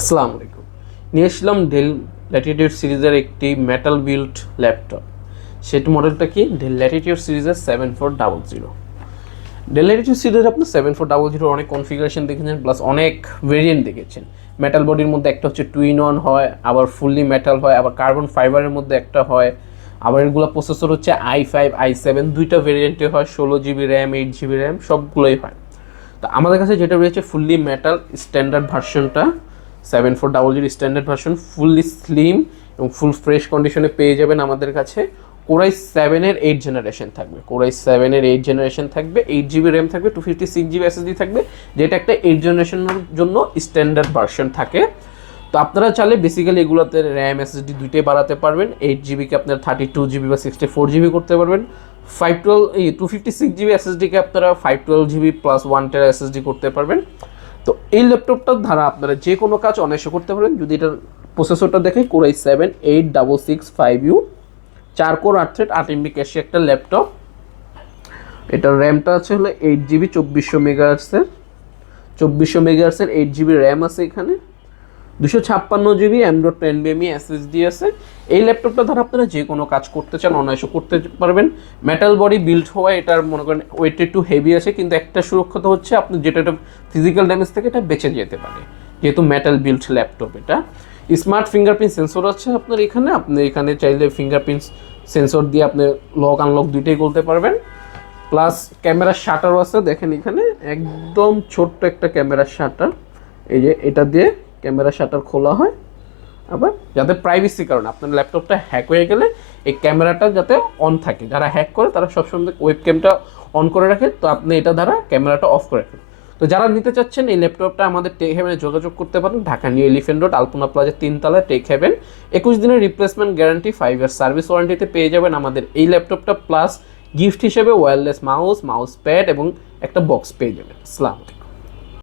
আসসালামু আলাইকুম। নিয়ে আসলাম ডেল ল্যাটিটিউড সিরিজের একটি মেটাল বিল্ড ল্যাপটপ। সেটি মডেলটা কি? ডেল ল্যাটিটিউড সিরিজের 7400। ডেল ল্যাটিটিউড সিরিজের আপনি 7400 অনেক কনফিগারেশন দেখেছেন, প্লাস অনেক ভেরিয়েন্ট দেখেছেন। মেটাল বডির মধ্যে একটা হচ্ছে টুইন অন হয়, আবার ফুললি মেটাল হয়, আবার কার্বন ফাইবারের মধ্যে একটা হয়, আবার এগুলো প্রসেসর হচ্ছে i5 i7 দুইটা ভেরিয়েন্টে হয়, 16 GB র্যাম 8 GB র্যাম সবগুলোই হয়। তো আমাদের কাছে যেটা রয়েছে ফুললি মেটাল স্ট্যান্ডার্ড ভার্সনটা 7400 স্ট্যান্ডার্ড ভার্সন, ফুললি স্লিম এবং ফুল ফ্রেশ কন্ডিশনে পেয়ে যাবেন আমাদের কাছে। কোরাই 7-এর 8 জেনারেশন থাকবে, কোরাই 7-এর 8 জেনারেশন থাকবে, 8 GB র্যাম থাকবে, 256 GB SSD থাকবে, যেটা একটা 8 জেনারেশনের জন্য স্ট্যান্ডার্ড ভার্সন থাকে। তো আপনারা চাইলে বেসিক্যালি এগুলোতে র্যাম এসএসডি দুইটাই বাড়াতে পারবেন। 8 GB-কে আপনারা 32 GB বা 64 GB করতে পারবেন। 256 GB এসএসডিকে আপনারা 512 GB প্লাস 1 TB এসএসডি করতে পারবেন। তো এই ল্যাপটপটার দ্বারা আপনারা যে কোনো কাজ অনায়াসে করতে পারেন। যদি এটার প্রসেসরটা দেখেন, core i 7-8665U, 4 core 8 thread 8 MB ক্যাশে একটা ল্যাপটপ। এটার র্যামটা আছে হলো 8 GB 2400 MHz 8 GB র্যাম আছে এখানে, 256 GB M.2 SSD আছে। এই ল্যাপটপটা দ্বারা আপনারা যে কোনো কাজ করতে চান অনায়াসে করতে পারবেন। মেটাল বডি বিল্ড হওয়া, এটার মনে করেন ওয়েট একটু হেভি আছে, কিন্তু একটা সুরক্ষিত হচ্ছে আপনি যেটা ফিজিক্যাল ড্যামেজ থেকে এটা বেঁচে যেতে পারে, যেহেতু মেটাল বিল্ড ল্যাপটপ। এটা স্মার্ট ফিঙ্গারপ্রিন্ট সেন্সর আছে আপনার এখানে। আপনি এখানে চাইলে ফিঙ্গারপ্রিন্ট সেন্সর দিয়ে আপনি লক আনলক দুইটাই করতে পারবেন। প্লাস ক্যামেরার শাটারও আছে, দেখেন এখানে একদম ছোট্ট একটা ক্যামেরার শাটার। এই যে এটা দিয়ে ক্যামেরা শাটার খোলা হয়। আবার যাতে প্রাইভেসির কারণে আপনার ল্যাপটপটা হ্যাক হয়ে গেলে এই ক্যামেরাটা যাতে অন থাকে, যারা হ্যাক করে তারা সবসময় ওয়েবক্যামটা অন করে রাখে, তো আপনি এটা দ্বারা ক্যামেরাটা অফ করে রাখেন। তো যারা নিতে চাচ্ছেন এই ল্যাপটপটা আমাদের টেক হেভেনে যোগাযোগ করতে পারেন। ঢাকা নিউ এলিফেন্ট রোড আলপনা প্লাজা 3 তলায় টেক হেভেন। 21 দিনের রিপ্লেসমেন্ট গ্যারান্টি, 5 ইয়ার সার্ভিস ওয়ারেন্টিতে পেয়ে যাবেন আমাদের এই ল্যাপটপটা। প্লাস গিফট হিসেবে ওয়্যারলেস মাউস প্যাড এবং একটা বক্স পেয়ে যাবেন। আসসালামু আলাইকুম।